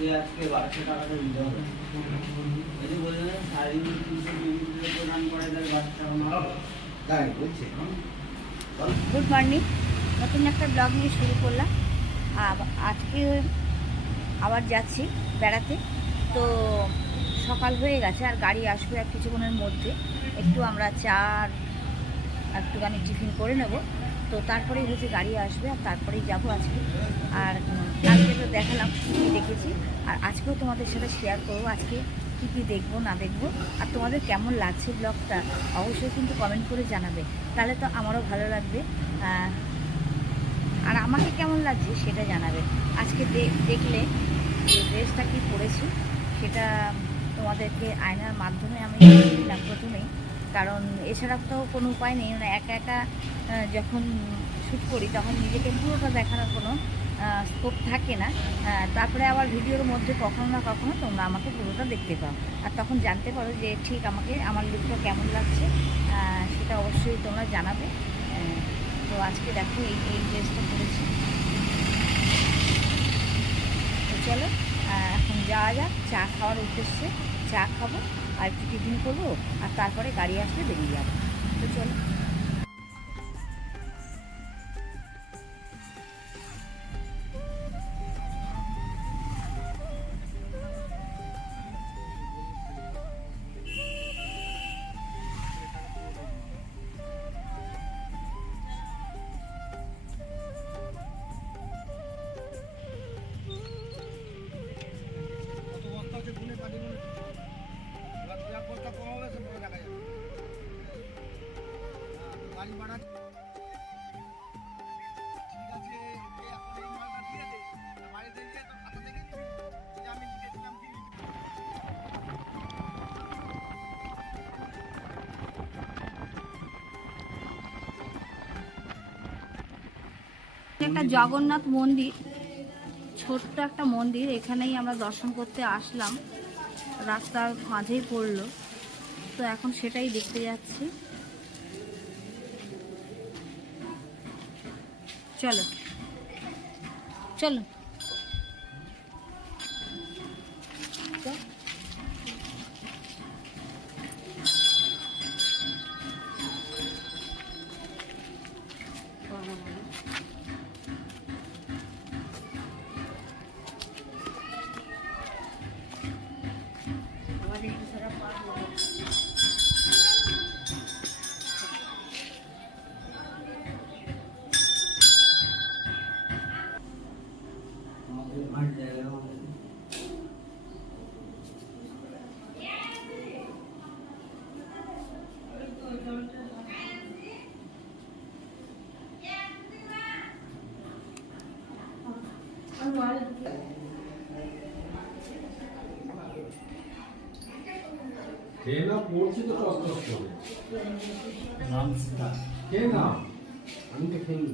আজকে 1200 টাকাটা দিতে হবে। এই যে বললেন 350 কিলোমিটার রান করে তার 1200 টাকা তাই বলছে। গুড মর্নিং, নতুন একটা ব্লগ নিয়ে শুরু করলাম। আজকে আবার যাচ্ছি বেড়াতে। তো সকাল হয়ে গেছে, আর গাড়ি আসবে আর কিছুক্ষণের মধ্যে। একটু আমরা একটুখানি টিফিন করে নেব, তো তারপরেই হচ্ছে গাড়ি আসবে, আর তারপরেই যাব আজকে। আর কালকে তো দেখালাম কী কী দেখেছি, আর আজকেও তোমাদের সাথে শেয়ার করবো আজকে কী কী দেখবো না দেখবো। আর তোমাদের কেমন লাগছে ব্লগটা অবশ্যই কিন্তু কমেন্ট করে জানাবে, তাহলে তো আমারও ভালো লাগবে। আর আমাকে কেমন লাগছে সেটা জানাবে। আজকে দেখলে যে ড্রেসটা কী পরেছি সেটা তোমাদেরকে আয়নার মাধ্যমে আমি দিলাম প্রথমেই, কারণ এছাড়া তো কোনো উপায় নেই। মানে একা একা যখন শ্যুট করি তখন নিজেকে পুরোটা দেখানোর কোনো স্কোপ থাকে না। তারপরে আবার ভিডিওর মধ্যে কখনো না কখনো তোমরা আমাকে পুরোটা দেখতে পাও, আর তখন জানতে পারো যে ঠিক আমাকে আমার লুকটা কেমন লাগছে, সেটা অবশ্যই তোমরা জানাবে। তো আজকে দেখো এই ড্রেসটা পরেছি। তো চলো এখন যাওয়া যাক, চা খাওয়ার উদ্দেশ্যে। চা খাবো আর একটু টিফিন করবো, আর তারপরে গাড়ি আসলে বেরিয়ে যাবো। তো চলো। একটা জগন্নাথ মন্দির, ছোট্ট একটা মন্দির, এখানেই আমরা দর্শন করতে আসলাম, রাস্তার মাঝেই পড়লো। তো এখন সেটাই দেখতে যাচ্ছি। চলো চলো। কেনা পড়ছি তো কষ্ট করে কেনা আমি তো খেয়ে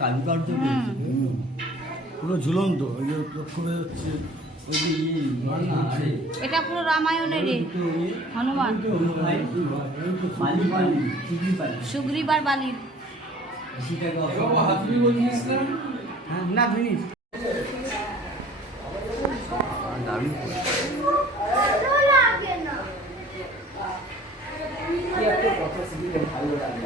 কারুকার্য পুরো ঝুলন্ত, ওই যে করে হচ্ছে এটা পুরো রামায়ণের হনুমান সুগ্রীবার বালির। না জিনিস দারুণ ভালো লাগে।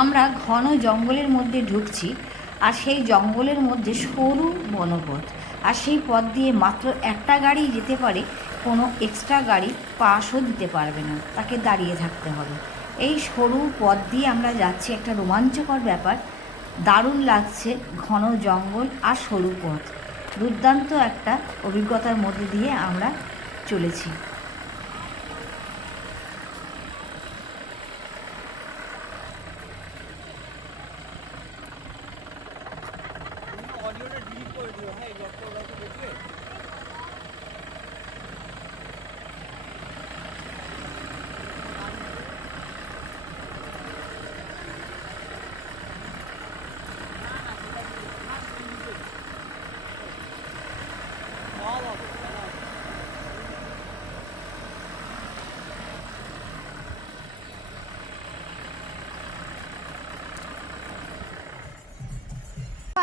আমরা ঘন জঙ্গলের মধ্যে ঢুকছি, আর সেই জঙ্গলের মধ্যে সরু বনপথ, আর সেই পথ দিয়ে মাত্র একটা গাড়ি যেতে পারে, কোনো এক্সট্রা গাড়ি পাসও দিতে পারবে না, তাকে দাঁড়িয়ে থাকতে হবে। এই সরু পথ দিয়ে আমরা যাচ্ছি, একটা রোমাঞ্চকর ব্যাপার, দারুণ লাগছে, ঘন জঙ্গল আর সরু পথ, দুর্দান্ত একটা অভিজ্ঞতার মধ্যে দিয়ে আমরা চলেছি।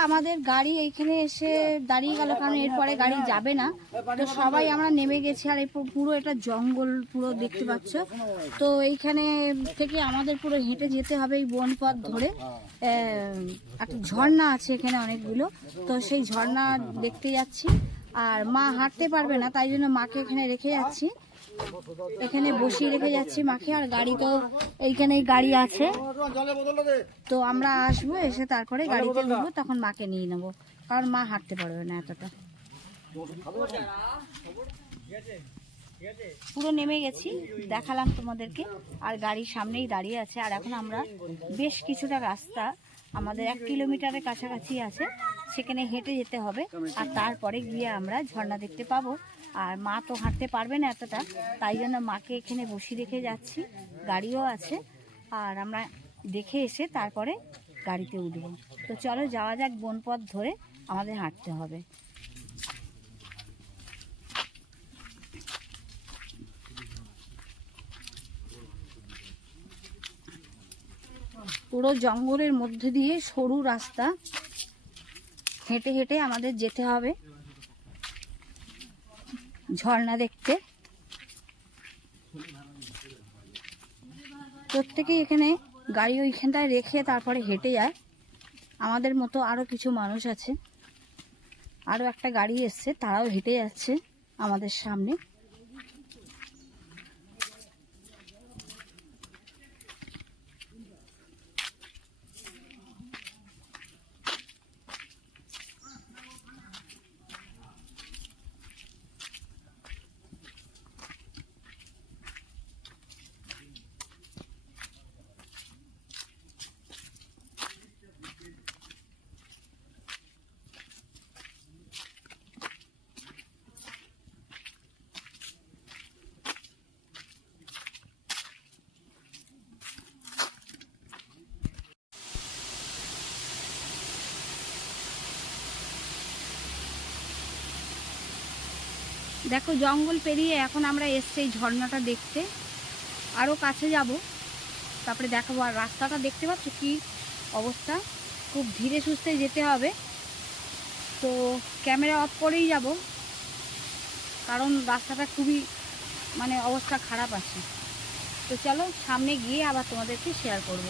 আমাদের গাড়ি এইখানে এসে দাঁড়িয়ে গেল, কারণ এরপরে গাড়ি যাবে না। তো সবাই আমরা নেমে গেছি, আর এই পুরো এটা জঙ্গল পুরো দেখতে পাচ্ছ। তো এইখানে থেকে আমাদের পুরো হেঁটে যেতে হবে এই বন পথ ধরে। একটা ঝর্ণা আছে এখানে অনেকগুলো, তো সেই ঝর্ণা দেখতে যাচ্ছি। আর মা হাঁটতে পারবে না, তাই জন্য মাকে এখানে রেখে যাচ্ছি, এখানে বসিয়ে রেখে যাচ্ছি মাকে। আর গাড়ি তো এইখানে গাড়ি আছে, তো আমরা আসবো, এসে তারপরে গাড়িতে উঠবো, তখন মাকে নিয়ে নেবো, কারণ মা হাঁটতে পারবে না এতটা। পুরো নেমে গেছি, দেখালাম তোমাদেরকে, আর গাড়ির সামনেই দাঁড়িয়ে আছে। আর এখন আমরা বেশ কিছুটা রাস্তা, আমাদের 1 কিলোমিটারের কাছাকাছি আছে, সেখানে হেঁটে যেতে হবে, আর তারপরে গিয়ে আমরা ঝর্ণা দেখতে পাবো। আর মা তো হাঁটতে পারবে না এতটা, তাই জন্য মাকে এখানে বসিয়ে রেখে যাচ্ছি, গাড়িও আছে, আর আমরা দেখে এসে তারপরে গাড়িতে উঠবো। তো চলো যাওয়া যাক, বনপথ ধরে আমাদের হাঁটতে হবে। পুরো জঙ্গলের মধ্যে দিয়ে সরু রাস্তা, হেঁটে হেঁটে আমাদের যেতে হবে ঝর্ণা দেখতে। প্রত্যেকেই এখানে গাড়ি ওইখানটায় রেখে তারপরে হেঁটে যায়। আমাদের মতো আরও কিছু মানুষ আছে, আরও একটা গাড়ি এসছে, তারাও হেঁটে যাচ্ছে আমাদের সামনে। দেখো জঙ্গল পেরিয়ে এখন আমরা এসছি এই ঝর্ণাটা দেখতে, আরও কাছে যাব, তারপরে দেখাবো। আর রাস্তাটা দেখতে পাচ্ছ কি অবস্থা, খুব ধীরে সুস্থে যেতে হবে। তো ক্যামেরা অফ করেই যাব, কারণ রাস্তাটা খুবই অবস্থা খারাপ আছে। তো চলো সামনে গিয়ে আবার তোমাদেরকে শেয়ার করব।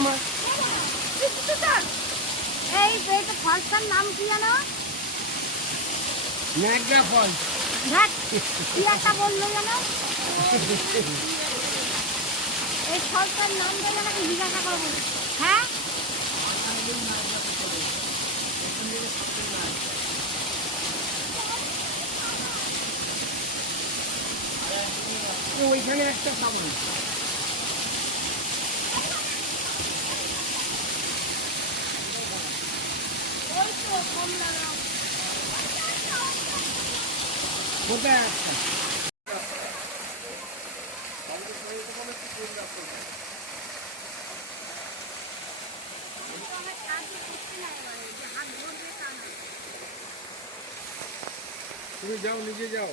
আমার এই ফলসটার নাম কি জানো? ন্যাগরা ফল। কি একটা বললো জানো? এই ফলসটার নামটা যেন কি জিজ্ঞাসা করবো। হ্যাঁ, ওইখানে একটা সামান। কোথায় একটা তুমি যাও, নিজে যাও।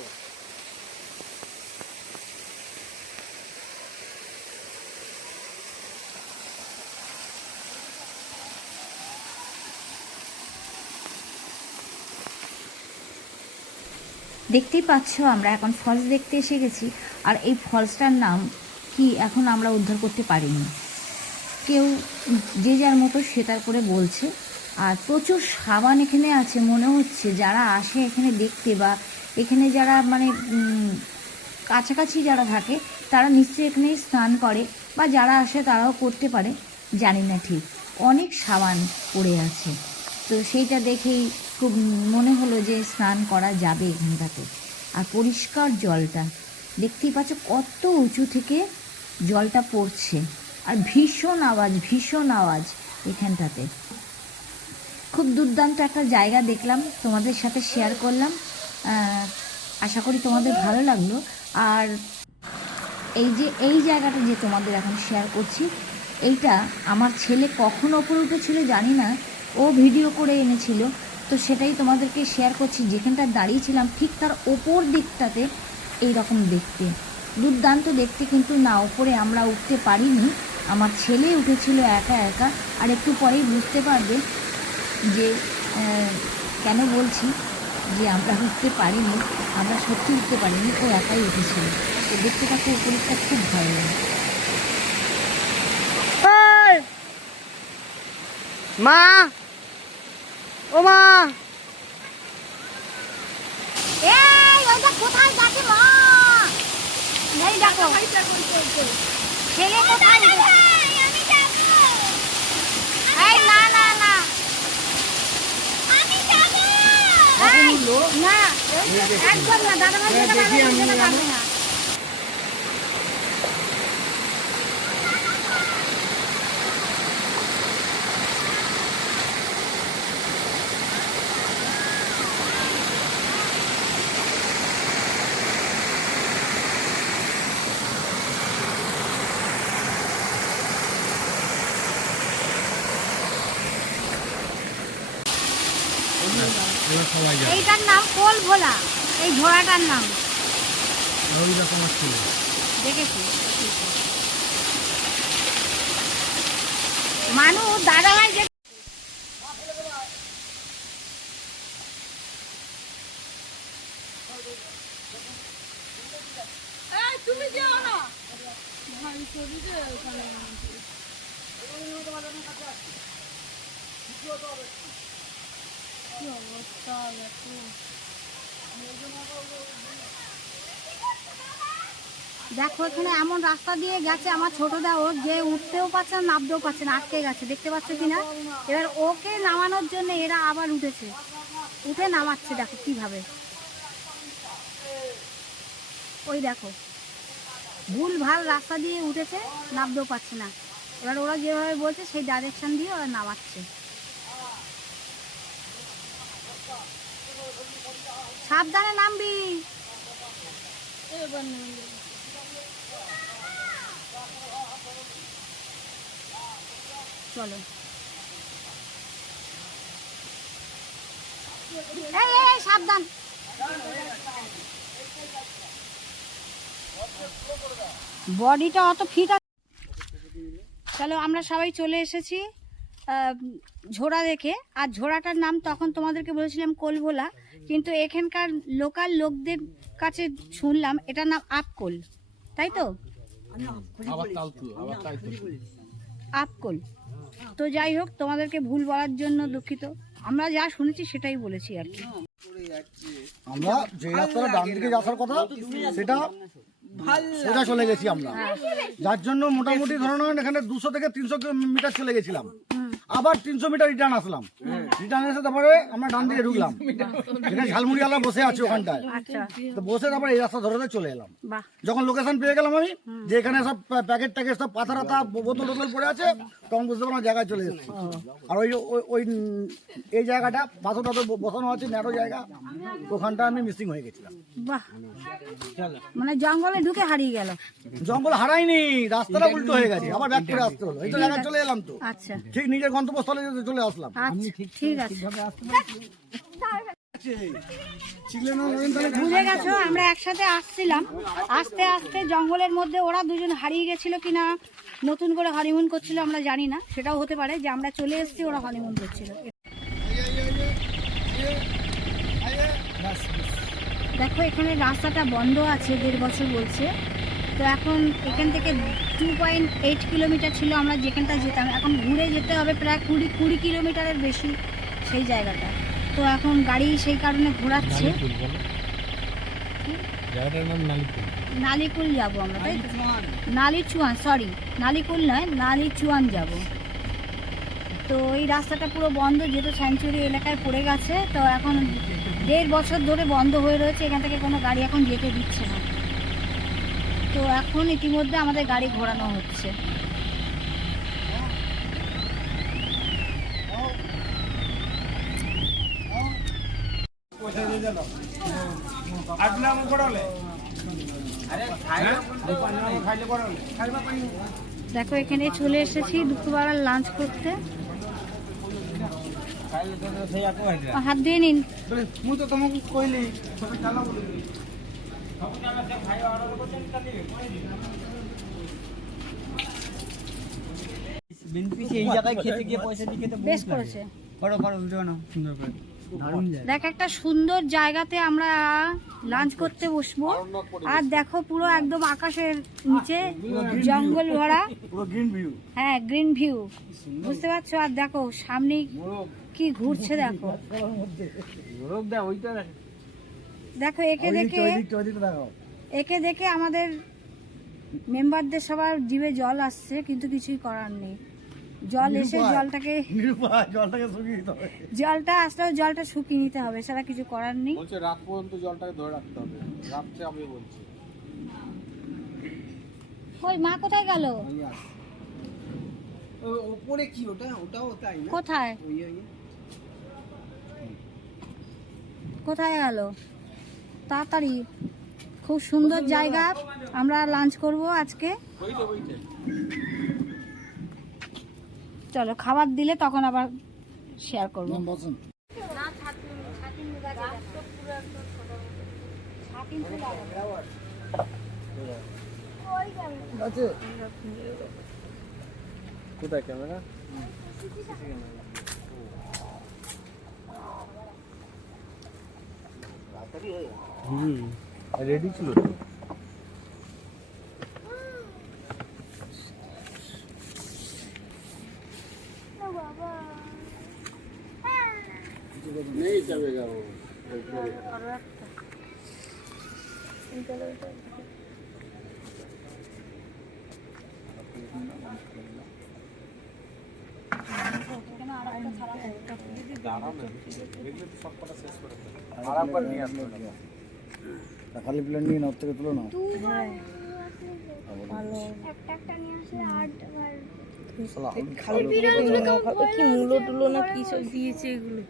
দেখতেই পাচ্ছ আমরা এখন ফলস দেখতে এসে গেছি, আর এই ফলসটার নাম কি এখন আমরা উদ্ধার করতে পারিনি। কেউ যে যার মতো সেটার করে বলছে। আর প্রচুর সাবান এখানে আছে, মনে হচ্ছে যারা আসে এখানে দেখতে বা এখানে যারা মানে কাছাকাছি যারা থাকে তারা নিশ্চয়ই এখানে স্নান করে, বা যারা আসে তারাও করতে পারে, জানি না ঠিক। অনেক সাবান পড়ে আছে, তো সেইটা দেখেই খুব মনে হলো যে স্নান করা যাবে এখানটাতে। আর পরিষ্কার জলটা দেখতেই পাচ্ছ, কত উঁচু থেকে জলটা পড়ছে, আর ভীষণ আওয়াজ এখানটাতে। খুব দুর্দান্ত একটা জায়গা দেখলাম, তোমাদের সাথে শেয়ার করলাম। আশা করি তোমাদের ভালো লাগলো। আর এই জায়গাটা যে তোমাদের এখন শেয়ার করছি, এইটা আমার ছেলে কখন ওপরে উঠেছিল জানি না, ও ভিডিও করে এনেছিল, তো সেটাই তোমাদেরকে শেয়ার করছি। যেখানটা দাঁড়িয়েছিলাম ঠিক তার ওপর দিকটাতে এই রকম দেখতে, দুর্দান্ত দেখতে। কিন্তু না, ওপরে আমরা উঠতে পারিনি, আমার ছেলে উঠেছিল একা একা। আর একটু পরেই বুঝতে পারবে যে কেন বলছি যে আমরা উঠতে পারিনি, আমরা সত্যি উঠতে পারিনি, ও একাই উঠেছিল। তো দেখতে পাচ্ছি উপরটা খুব ভালো লাগে। মা, ও মা, এই ওটা কোথায় যাচ্ছে মা? এই দেখো ছেলে কোথায়? আমি যাব। এই না না না, আমি যাব না, একদম না, দাদা ভাই যেটা পারবে না। এইটার নাম কোল ভোলা, এই ঘোড়াটার নাম দেখেছি। মানুষ দাদা ভাই যে তুমি যাও না ভাই, চলি যে ওখানে কি অবস্থা। দেখো এখানে এমন রাস্তা দিয়ে গেছে আমার ছোটদা, ও যে উঠতেও পারছে না নামতেও পারছে না, আটকে গেছে, দেখতে পাচ্ছ কিনা। এবার ওকে নামানোর জন্য এরা আবার উঠেছে, উঠে নামাচ্ছে। দেখো কিভাবে, ওই দেখো ভুল ভাল রাস্তা দিয়ে উঠেছে, নামতেও পারছে না। এবার ওরা যেভাবে বলছে সেই ডাইরেকশন দিয়ে ওরা নামাচ্ছে। সাবধানে নামবি। চলো, এই সাবধান। বডিটা অত ফিট আছে। চলো, আমরা সবাই চলে এসেছি ঝোড়া দেখে। আর ঝোড়াটার নাম তখন তোমাদেরকে বলেছিলাম কোলভোলা, কিন্তু এখানকার লোকাল লোকদের কাছে শুনলাম এটার নাম আপকোল, তাই তো? আপকোল। তো যাই হোক, তোমাদেরকে ভুল বলার জন্য দুঃখিত। আমরা যা শুনেছি সেটাই বলেছি আর কি। আমরা যে রাস্তাটা ডান দিকে যাওয়ার কথা সেটা সোজা চলে গেছি আমরা, যার জন্য মোটামুটি ধরে নেন এখানে 200 থেকে 300 মিটার চলে গেছিলাম, আবার 300 মিটার রিটার্ন আসলাম। রিটার্ন এসে তারপরে আমরা ডান দিকে ঢুকলাম, এখানে ঝালমুড়িওয়ালা বসে আছে ওখানটায়, তো বসে তারপরে এই রাস্তা ধরে চলে এলাম। যখন লোকেশন পেয়ে গেলাম আমি যে এখানে সব প্যাকেট ট্যাকেট সব পাতা রাতা বোতল টোতল পড়ে আছে, তখন বুঝতে পারলাম জায়গায় চলে যাচ্ছি। আর ওই এই জায়গাটা পাথর টাথর বসানো আছে, ন্যারো জায়গা, ওখানটা আমি মিসিং হয়ে গেছিলাম। বাহ, মানে জঙ্গলে ঢুকে হারিয়ে গেল। জঙ্গল হারাইনি, রাস্তাটা উল্টো হয়ে গেছে, আবার ব্যাক করে আসতে হলো। এই তো জায়গায় চলে এলাম, তো আচ্ছা ঠিক নিজের গন্তব্যস্থলে চলে আসলাম। ঠিক আছে, বুঝে গেছো। আমরা একসাথে আসছিলাম, আস্তে আস্তে জঙ্গলের মধ্যে ওরা দুজন হারিয়ে গেছিল কিনা, নতুন করে হনিমুন করছিল আমরা জানি না, সেটাও হতে পারে যে আমরা চলে এসেছি ওরা হনিমুন করছিল। দেখো এখানে রাস্তাটা বন্ধ আছে 1.5 বছর বলছে। তো এখন এখান থেকে 2.8 কিলোমিটার ছিল আমরা যেখানটা যেতাম, এখন ঘুরে যেতে হবে প্রায় 20 কিলোমিটারের বেশি সেই জায়গাটা। তো এখন গাড়ি সেই কারণে ঘোরাচ্ছে। নালিকুল যাবো আমরা, তাই তো? নালিচুয়ান, সরি নালিকুল নয়, নালিচুয়ান যাব। তো এই রাস্তাটা পুরো বন্ধ, যেহেতু স্যাংচুরি এলাকায় পড়ে গেছে। তো এখন 1.5 বছর ধরে বন্ধ হয়ে রয়েছে, এখান থেকে কোনো গাড়ি এখন যেতে দিচ্ছে না। তো এখন ইতিমধ্যে আমাদের গাড়ি ঘোরানো হচ্ছে। দেখো এখানে চলে এসেছি দুপুরবেলা লাঞ্চ করতে। হাত দিয়ে নিন। এই জায়গায় খেতে গিয়ে পয়সা দিয়ে খেতে বেশ করেছে। করো ভিডিও নাও সুন্দর করে। দেখ একটা সুন্দর জায়গাতে আমরা লাঞ্চ করতে বসবো, আর দেখো পুরো একদম আকাশের নিচে জঙ্গল ভরা, পুরো গ্রিন ভিউ। হ্যাঁ গ্রিন ভিউ, বুঝতে পারছো? আর দেখো সামনে কি ঘুরছে, দেখো দেখো একে দেখে আমাদের মেম্বারদের সবার জিভে জল আসছে, কিন্তু কিছুই করার নেই। জল এসে জলটাকে শুকিয়ে দিতে হবে, জলটা আসলেও জলটা শুকিয়ে নিতে হবে, সেটা কিছু করার নেই। বলছে রাত পর্যন্ত জলটাকে ধরে রাখতে হবে, রাত্রে আমি বলছি। ওই মা কোথায় গেল? উপরে কি ওটা? ওটাও তাই না? কোথায় কোথায় গেল? তাড়াতাড়ি, খুব সুন্দর জায়গা, আমরা লাঞ্চ করব আজকে। চলো খাবার দিলে তখন আবার শেয়ার করবো। কোথায় ক্যামেরা? রেডি ছিল তো। नहीं चलेगा वो। খালি প্লেন নিয়ে নাও থেকে তুলো না। কি মূলো টুলো না কি সব দিয়েছে এগুলো,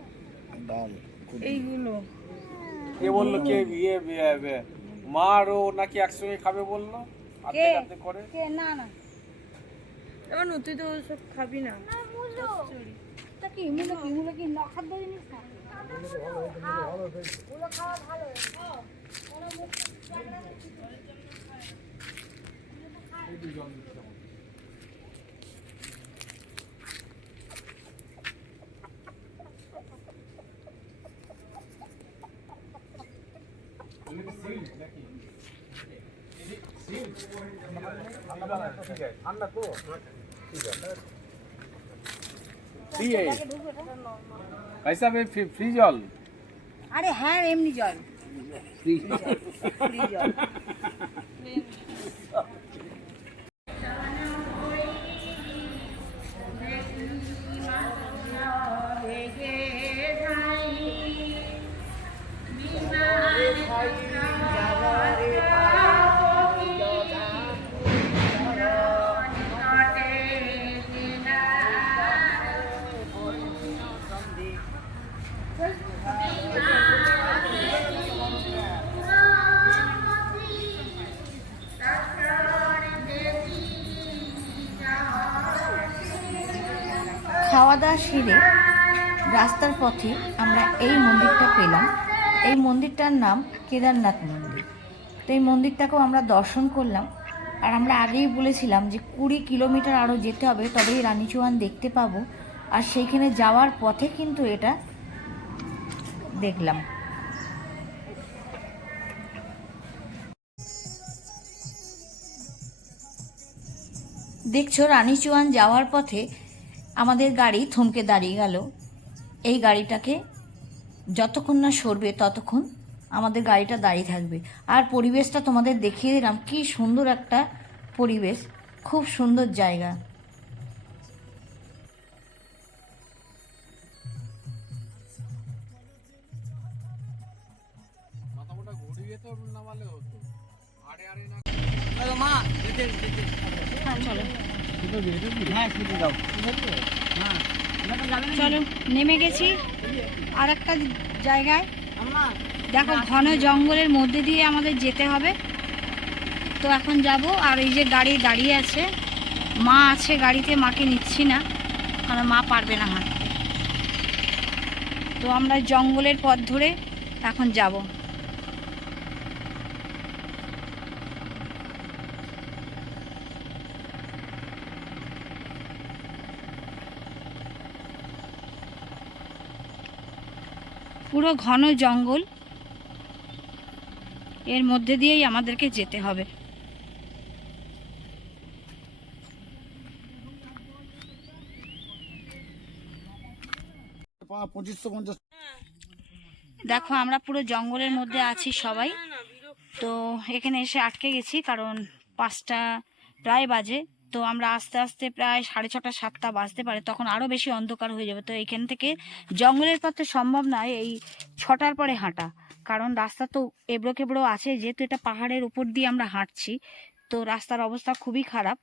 ডাল এইগুলো কে বললো? কে বিয়ে মা আর ও নাকি একসঙ্গে খাবে বললো, কে? আর্ধেক করে। কে? না না, এবার তুই তো ওসব খাবি না। তা কি মুলো কি নখাদ্য জিনিস না? ওগুলো খাওয়া ভালো। ঠান্ডা তো कैसा फ्री जल? আরে হ্যাঁ এমনি জল, ফ্রি জল। খাওয়া দাওয়া সেরে রাস্তার পথে আমরা এই মন্দিরটা পেলাম। এই মন্দিরটার নাম কেদারনাথ মন্দির। তো এই মন্দিরটাকেও আমরা দর্শন করলাম। আর আমরা আগেই বলেছিলাম যে 20 কিলোমিটার আরও যেতে হবে, তবেই রানীচুয়ান দেখতে পাবো। আর সেইখানে যাওয়ার পথে কিন্তু এটা দেখলাম। দেখছো রানীচুয়ান যাওয়ার পথে আমাদের গাড়ি থমকে দাঁড়িয়ে গেল। এই গাড়িটাকে যতক্ষণ না সরবে ততক্ষণ আমাদের গাড়িটা দাঁড়িয়ে থাকবে। আর পরিবেশটা তোমাদের দেখিয়ে দিলাম, কি সুন্দর একটা পরিবেশ, খুব সুন্দর জায়গা। মাথাটা ঘুরিয়ে তো নামালে হতো। আরে আরে না চলো নেমে গেছি আর একটা জায়গায়। দেখো ঘন জঙ্গলের মধ্যে দিয়ে আমাদের যেতে হবে, তো এখন যাব। আর এই যে গাড়ি দাঁড়িয়ে আছে, মা আছে গাড়িতে, মাকে নিচ্ছি না কারণ মা পারবে না হাঁটতে। তো আমরা জঙ্গলের পথ ধরে এখন যাব। পুরো ঘন জঙ্গল, এর মধ্যে দিয়েই আমাদেরকে যেতে হবে। দেখো আমরা পুরো জঙ্গলের মধ্যে আছি সবাই। তো এখানে এসে আটকে গেছি কারণ 5টা প্রায় বাজে। তো আমরা আস্তে আস্তে প্রায় 6:30 7টা বাজতে পারে, তখন আরও বেশি অন্ধকার হয়ে যাবে। তো এখান থেকে জঙ্গলের পথে সম্ভব নয় এই 6টার পরে হাঁটা, কারণ রাস্তা তো এবড়ো কেবড়ো আছে, যেহেতু এটা পাহাড়ের উপর দিয়ে আমরা হাঁটছি। তো রাস্তার অবস্থা খুবই খারাপ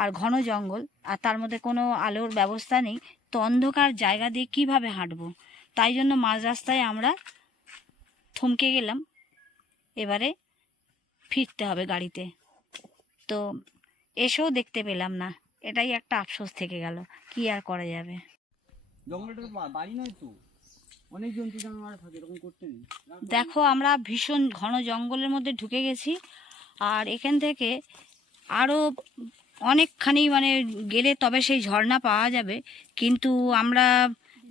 আর ঘন জঙ্গল, আর তার মধ্যে কোনো আলোর ব্যবস্থা নেই। তো অন্ধকার জায়গা দিয়ে কিভাবে হাঁটবো, তাই জন্য মাঝ রাস্তায় আমরা থমকে গেলাম। এবারে ফিরতে হবে গাড়িতে। তো এসেও দেখতে পেলাম না, এটাই একটা আফসোস থেকে গেল, কি আর করা যাবে। জঙ্গলটা বাড়ি নয় তো, অনেক জন্তু জানোয়ার থাকে, এরকম করতে নেই। দেখো আমরা ভীষণ ঘন জঙ্গলের মধ্যে ঢুকে গেছি, আর এখান থেকে আরও অনেকখানি মানে গেলে তবে সেই ঝর্ণা পাওয়া যাবে। কিন্তু আমরা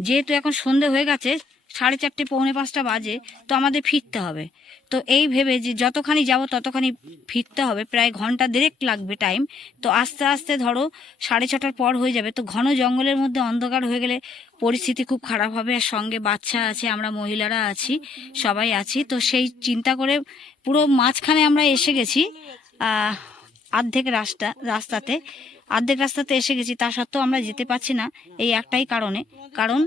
যেহেতু এখন সন্ধে হয়ে গেছে, 4:30 পৌনে 5টা বাজে, তো আমাদের ফিরতে হবে। তো এই ভেবে যে যতখানি যাব ততখানি ফিরতে হবে, প্রায় ঘন্টা 1.5 লাগবে টাইম। তো আস্তে আস্তে ধরো 6:30টার পর হয়ে যাবে। তো ঘন জঙ্গলের মধ্যে অন্ধকার হয়ে গেলে পরিস্থিতি খুব খারাপ হবে। আর সঙ্গে বাচ্চা আছে, আমরা মহিলারা আছি, সবাই আছি। তো সেই চিন্তা করে পুরো মাঝখানে আমরা এসে গেছি, অর্ধেক রাস্তাতে এসে গেছি। তা সত্ত্বেও আমরা যেতে পারছি না এই একটাই কারণে, কারণ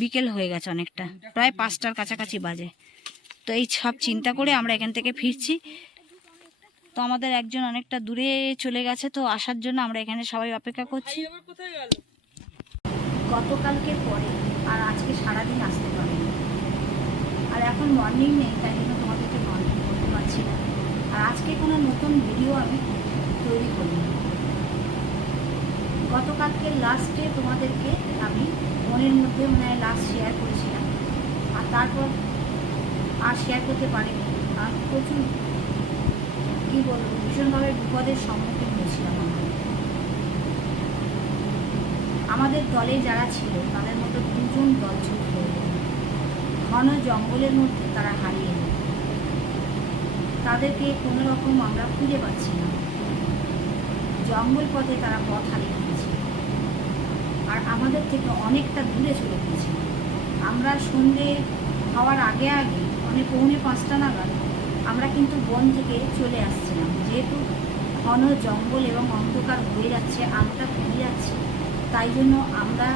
বিকেল হয়ে গেছে অনেকটা, প্রায় 5টার কাছাকাছি বাজে। তো এই সব চিন্তা করে আমরা এখান থেকে ফিরছি। তো আমাদের একজন অনেকটা দূরে চলে গেছে, তো আসার জন্য আমরা এখানে সবাই অপেক্ষা করছি। গতকালকের পরে আর আজকে সারাদিন আসতে পারিনি, আর এখন মর্নিং নেই, তাই জন্য তোমাদেরকে মর্নিং করতে পারছি না। আর আজকে কোনো নতুন ভিডিও আমি তৈরি করিনি। গতকালকে লাস্টে তোমাদেরকে আমি মনের মধ্যে লাস্ট শেয়ার করেছিলাম, আর তারপর আর শেয়ার করতে পারিনি। আর প্রচুর কী বলবো, ভীষণভাবে বিপদের সম্মুখীন হয়েছিলাম। আমাদের দলে যারা ছিল তাদের মধ্যে 2জন দলছুট হয়ে গেল, ঘন জঙ্গলের মধ্যে তারা হারিয়ে গেল। তাদেরকে কোনো রকম আমরা খুঁজে পাচ্ছি না, জঙ্গল পথে তারা পথ হারিয়ে গিয়েছে, আর আমাদের থেকে অনেকটা দূরে চলে গিয়েছে। আমরা সন্ধে হওয়ার আগে মানে পৌনে 5টা নাগাদ আমরা কিন্তু বন থেকে চলে আসছিলাম, যেহেতু ঘন জঙ্গল এবং অন্ধকার হয়ে যাচ্ছে, আলোটা কমে যাচ্ছে, তাই জন্য আমরা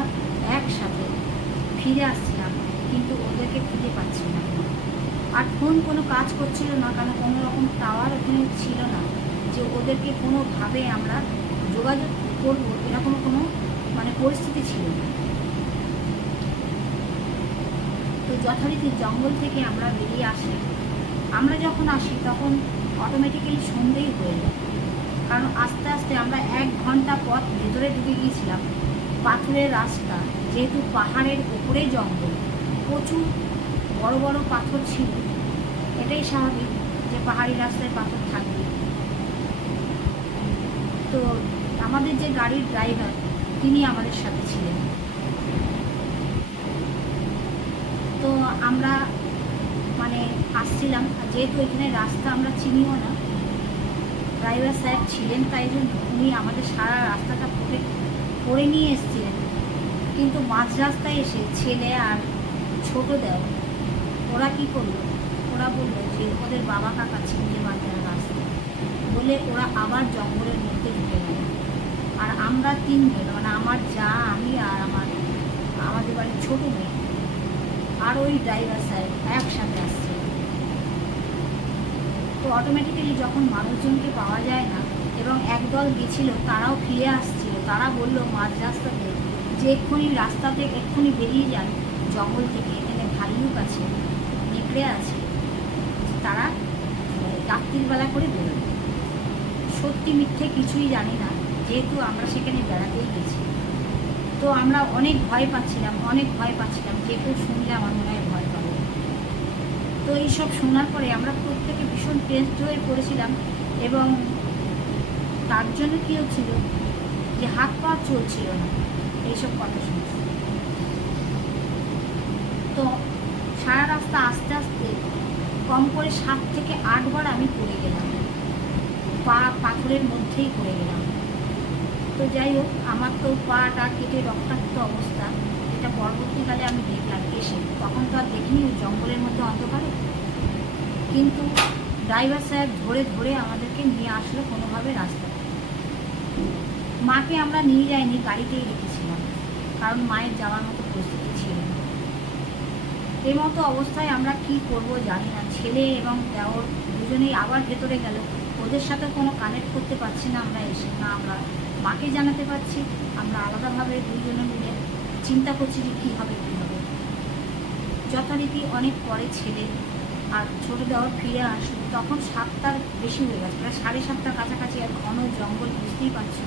একসাথে ফিরে আসছিলাম, কিন্তু ওদেরকে খুঁজে পাচ্ছি না। আর ফোন কোনো কাজ করছিল না, কারণ কোনো রকম টাওয়ার ওখানে ছিল না যে ওদেরকে কোনোভাবে আমরা যোগাযোগ করবো, এরকম কোনো মানে পরিস্থিতি ছিল না। তো যথারীতি জঙ্গল থেকে আমরা বেরিয়ে আসি। আমরা যখন আসি তখন অটোমেটিক্যালি সন্ধেই হয়ে যায়, কারণ আস্তে আস্তে আমরা 1 ঘন্টা পথ ভেতরে ঢুকে গিয়েছিলাম। পাথরের রাস্তা, যেহেতু পাহাড়ের উপরে জঙ্গল, প্রচুর বড় বড় পাথর ছিল, এটাই স্বাভাবিক যে পাহাড়ি রাস্তায় পাথর থাকবে। তো আমাদের যে গাড়ির ড্রাইভার, তিনি আমাদের সাথে ছিলেন। তো আমরা মানে আসছিলাম, যেহেতু এখানে রাস্তা আমরা চিনিও না, ড্রাইভার সাহেব ছিলেন, তাই জন্য উনি আমাদের সারা রাস্তাটা করে নিয়ে এসেছিলেন। কিন্তু মাঝ রাস্তায় এসে ছেলে আর ছোট দেও ওরা কি করলো, ওরা বললো যে ওদের বাবা কাকা চিংড়ি মাছ ধরার রাস্তা বলে ওরা আবার জঙ্গলের মধ্যে ঢুকে গেল। আর আমরা 3 জন, মানে আমার যা, আমি আর আমাদের বাড়ির ছোটো মেয়ে আর ওই ড্রাইভার সাহেব একসাথে আসছে। তো অটোমেটিক্যালি যখন মানুষজনকে পাওয়া যায় না এবং একদল গেছিলো তারাও ফিরে আসছিল, তারা বললো মাঝ রাস্তাতে যে এক্ষুনি বেরিয়ে যান জঙ্গল থেকে, এখানে ভাল্লুক আছে, নেকড়ে আছে, তারা রাত্রিবেলা করে বেরোবে। সত্যি মিথ্যে কিছুই জানি না, যেহেতু আমরা সেখানে বেড়াতেই গেছি। তো আমরা অনেক ভয় পাচ্ছিলাম, যে কেউ শুনলে আমার মনে হয় ভয় পাবে। তো এইসব শোনার পরে আমরা প্রত্যেকে ভীষণ টেনসড হয়ে পড়েছিলাম এবং তার জন্য কী হচ্ছিল যে হাত পা চলছিল না এইসব কথা শুনতে। তো সারা রাস্তা আস্তে আস্তে কম করে 7 থেকে 8 বার আমি পড়ে গেলাম, পাথরের মধ্যেই পড়ে গেলাম। তো যাই হোক, আমার তো পাটা কেটে রক্তাক্ত অবস্থা, এটা পরবর্তীকালে আমি দেখলাম এসে, তখন তো আর দেখিনি জঙ্গলের মধ্যে অন্ধকারে। কিন্তু ড্রাইভার সাহেব ধরে আমাদেরকে নিয়ে আসলো কোনোভাবে রাস্তায়। মাকে আমরা নিয়ে যাইনি, গাড়িতেই রেখেছিলাম, কারণ মায়ের যাওয়ার মতো পরিস্থিতি ছিল না। এই মতো অবস্থায় আমরা কি করব জানি না। ছেলে এবং দেওর দুজনেই আবার ভেতরে গেল, ওদের সাথে কোনো কানেক্ট করতে পারছি না আমরা এসে, না আমরা মাকে জানাতে পারছি। আমরা আলাদাভাবে 2 জনে মিলে চিন্তা করছি যে কী হবে। যথারীতি অনেক পরে ছেলে আর ছোটো দেওয়ার ফিরে আসলো, তখন 7টার বেশি হয়ে গেছে, প্রায় 7:30টার কাছাকাছি। আর ঘন জঙ্গল, বুঝতেই পারছো,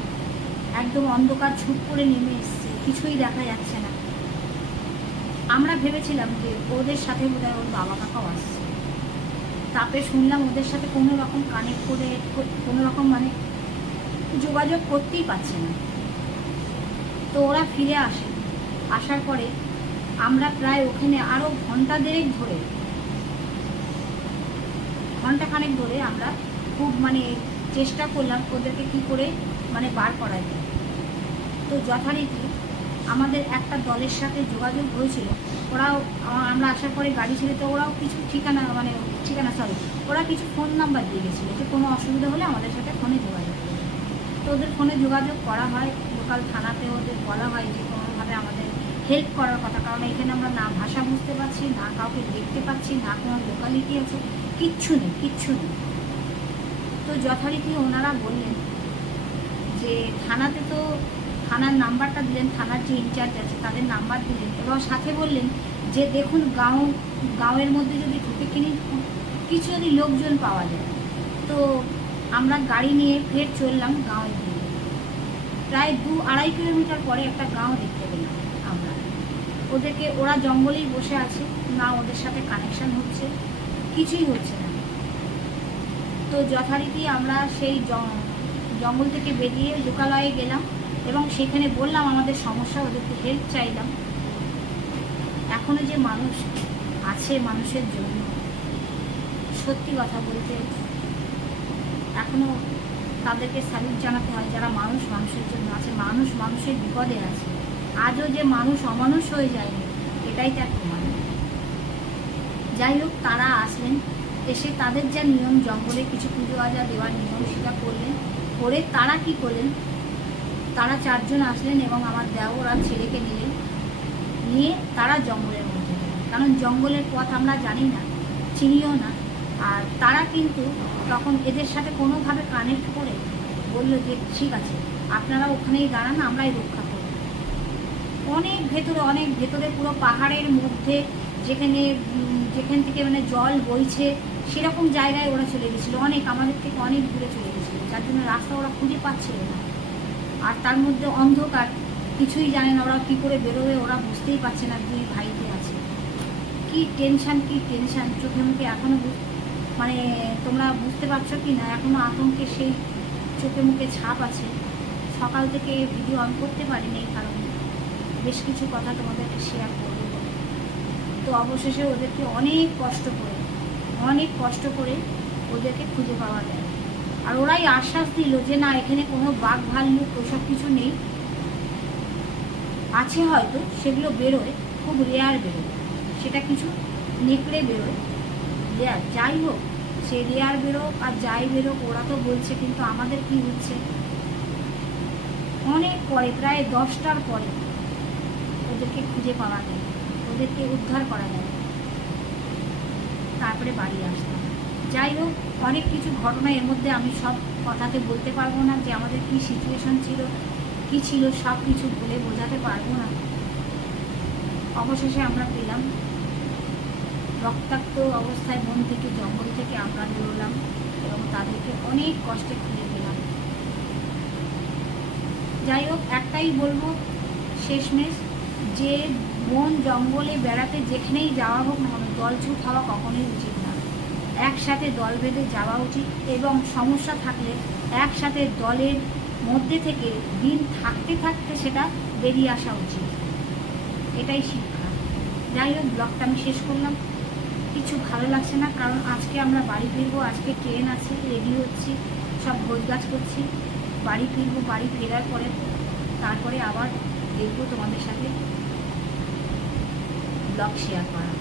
একদম অন্ধকার, ছুট করে নেমে এসছে, কিছুই দেখা যাচ্ছে না। আমরা ভেবেছিলাম যে ওদের সাথে বোধহয় ওর বাবা কাকাও আসছে। তারপরে শুনলাম ওদের সাথে কোনো রকম কানেক্ট করে কোনো রকম মানে যোগাযোগ করতেই পারছে না। তো ওরা ফিরে আসে, আসার পরে আমরা প্রায় ওখানে আরও ঘন্টাখানেক ধরে আমরা খুব মানে চেষ্টা করলাম ওদেরকে কী করে মানে বার করা যায়। তো যথারীতি আমাদের একটা দলের সাথে যোগাযোগ হয়েছিল, ওরাও আমরা আসার পরে গাড়ি ছেড়ে, তো ওরাও কিছু ওরা কিছু ফোন নাম্বার দিয়ে গেছিলো যে কোনো অসুবিধা হলে আমাদের সাথে ফোনে যোগাযোগ করবে। তো ওদের ফোনে যোগাযোগ করা হয়, লোকাল থানাতে ওদের বলা হয় যে কোনোভাবে আমাদের হেল্প করার কথা, কারণ এখানে আমরা না ভাষা বুঝতে পারছি, না কাউকে দেখতে পাচ্ছি, না কোনো লোকালিটি আছে, কিচ্ছু নেই। তো যথারীতি ওনারা বললেন যে থানার নাম্বারটা দিলেন, থানার যে ইনচার্জ আছে তাদের নাম্বার দিলেন, এবং সাথে বললেন যে দেখুন গাঁয়ের মধ্যে যদি ঢুকে কিছু যদি লোকজন পাওয়া যায়। তো আমরা গাড়ি নিয়ে ফের চললাম গাঁয়ের দিকে। প্রায় 2-2.5 কিলোমিটার পরে একটা গাঁও দেখতে পেলাম আমরা। ওরা জঙ্গলেই বসে আছে, না ওদের সাথে কানেকশান হচ্ছে, কিছুই হচ্ছে না। তো যথারীতি আমরা সেই জঙ্গল থেকে বেরিয়ে লোকালয়ে গেলাম এবং সেখানে বললাম আমাদের সমস্যা, ওদেরকে হেল্প চাইলাম। এখনও যে মানুষ আছে মানুষের জন্য, সত্যি কথা বলতে এখনও তাদেরকে স্যালুট জানাতে হয়, যারা মানুষের জন্য আছে, মানুষের বিপদে আছে। আজও যে মানুষ অমানুষ হয়ে যায়নি, এটাই তার প্রমাণ। যাই হোক, তারা আসলেন, এসে তাদের যা নিয়ম, জঙ্গলে কিছু পুজো আজা দেওয়ার নিয়ম, সেটা করলেন। করে তারা কি করলেন, তারা 4 জন আসলেন এবং আমার দেওর আর ছেলেকে নিয়ে তারা জঙ্গলের মধ্যে গেলেন। কারণ জঙ্গলের পথ আমরা জানি না, চিনিও না। আর তারা কিন্তু তখন এদের সাথে কোনোভাবে কানেক্ট করে বললো যে ঠিক আছে, আপনারা ওখানেই দাঁড়ান, আমরাই রক্ষা করব। অনেক ভেতরে পুরো পাহাড়ের মধ্যে, যেখান থেকে মানে জল বইছে, সেরকম জায়গায় ওরা চলে গেছিলো, আমাদের থেকে অনেক দূরে চলে গেছিলো, যার জন্য রাস্তা ওরা খুঁজে পাচ্ছিল না। আর তার মধ্যে অন্ধকার, কিছুই জানে না ওরা কী করে বেরোবে, ওরা বুঝতেই পারছে না 2 ভাইতে আছে। কি টেনশান চোখে মুখে এখনও মানে তোমরা বুঝতে পারছো কি না, এখনও আতঙ্কে সেই চোখে মুখে ছাপ আছে। সকাল থেকে ভিডিও অন করতে পারিনি এই কারণে, বেশ কিছু কথা তোমাদেরকে শেয়ার করবো। তো অবশেষে ওদেরকে অনেক কষ্ট করে ওদেরকে খুঁজে পাওয়া যায়। আর ওরাই আশ্বাস দিল যে না এখানে কোনো বাঘ ভাল্লুক ওসব কিছু নেই, আছে হয়তো, সেগুলো বেরোয়, খুব রেয়ার বেরোয়, সেটা কিছু নেকড়ে বেরোয় রেয়ার। যাই হোক, সে রেয়ার বেরোক আর যাই বেরোক, ওরা তো বলছে, কিন্তু আমাদের কি হচ্ছে, অনেক পরে, প্রায় 10টার পরে ওদেরকে খুঁজে পাওয়া যায়, ওদেরকে উদ্ধার করা যায়, তারপরে বাড়ি আসলাম। যাই হোক, অনেক কিছু ঘটনা এর মধ্যে, আমি সব কথাতে বলতে পারবো না যে আমাদের কি সিচুয়েশন ছিল, কি ছিল, সব কিছু বলে বোঝাতে পারবো না। অবশেষে আমরা পেলাম, রক্তাক্ত অবস্থায় বন থেকে, জঙ্গল থেকে আমরা বেরোলাম এবং তাদেরকে অনেক কষ্টে খুঁজে পেলাম। যাই হোক, একটাই বলবো শেষমেশ, যে বন জঙ্গলে বেড়াতে যেখানেই যাওয়া হোক না কেন, দলছুট হওয়া কখনোই উচিত না। একসাথে দল বেঁধে যাওয়া উচিত এবং সমস্যা থাকলে একসাথে দলের মধ্যে থেকে দিন থাকতে থাকতে সেটা বেরিয়ে আসা উচিত, এটাই শিক্ষা। যাই হোক, ব্লগটা আমি শেষ করলাম। কিছু ভালো লাগছে না, কারণ আজকে আমরা বাড়ি ফিরবো, আজকে ট্রেন আছে, রেডি হচ্ছি, সব গোছগাছ করছি, বাড়ি ফিরবো। বাড়ি ফেরার পরে তারপরে আবার দেখবো তোমাদের সাথে ব্লগ শেয়ার করা।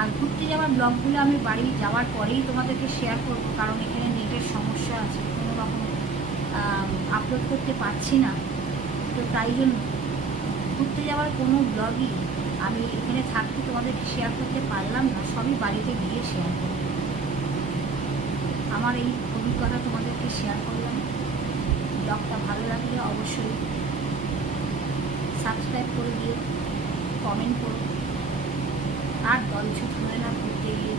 আর ঘুরতে যাওয়ার ব্লগগুলো আমি বাড়ি যাওয়ার পরেই তোমাদেরকে শেয়ার করব, কারণ এখানে নেটের সমস্যা আছে, কোনো রকম আপলোড করতে পারছি না। তো তাই জন্য ঘুরতে যাওয়ার কোনো ব্লগই আমি এখানে থাকতে তোমাদেরকে শেয়ার করতে পারলাম না, সবই বাড়িতে গিয়ে শেয়ার করব। আমার এই অভিজ্ঞতা তোমাদেরকে শেয়ার করলাম। ব্লগটা ভালো লাগলে অবশ্যই সাবস্ক্রাইব করে দিও, কমেন্ট করো, আর দলছুট হয় না ঘুরতে গিয়ে,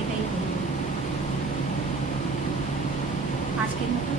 এটাই বলবো। আজকের মতো